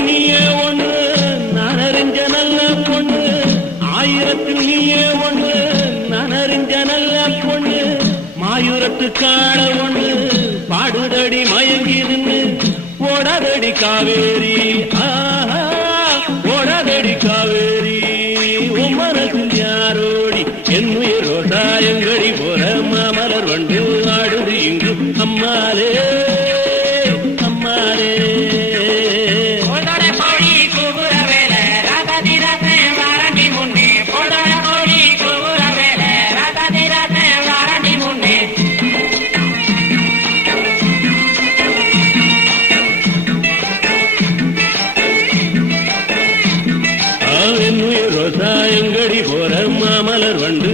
நீயே ஒன்று நான் அறிஞ்ச நல்ல பொண்ணு, ஆயிரத்தில் நீயே ஒன்று நான் அறிஞ்ச நல்ல பொண்ணு, மாயூரத்து காண ஒண்ணு பாடுதடி மயங்கிருந்து ஓடாதடி காவேரி, ஓடாதடி காவேரி, உம்மனத்தில் யாரோடி என்னுயிர் ரோசாயங்கடி போற மாமலர் வண்டு ஆடுது இங்கு அம்மாலே அம்மாலே. ரோசாயங்கடி போற மாமலர் வண்டு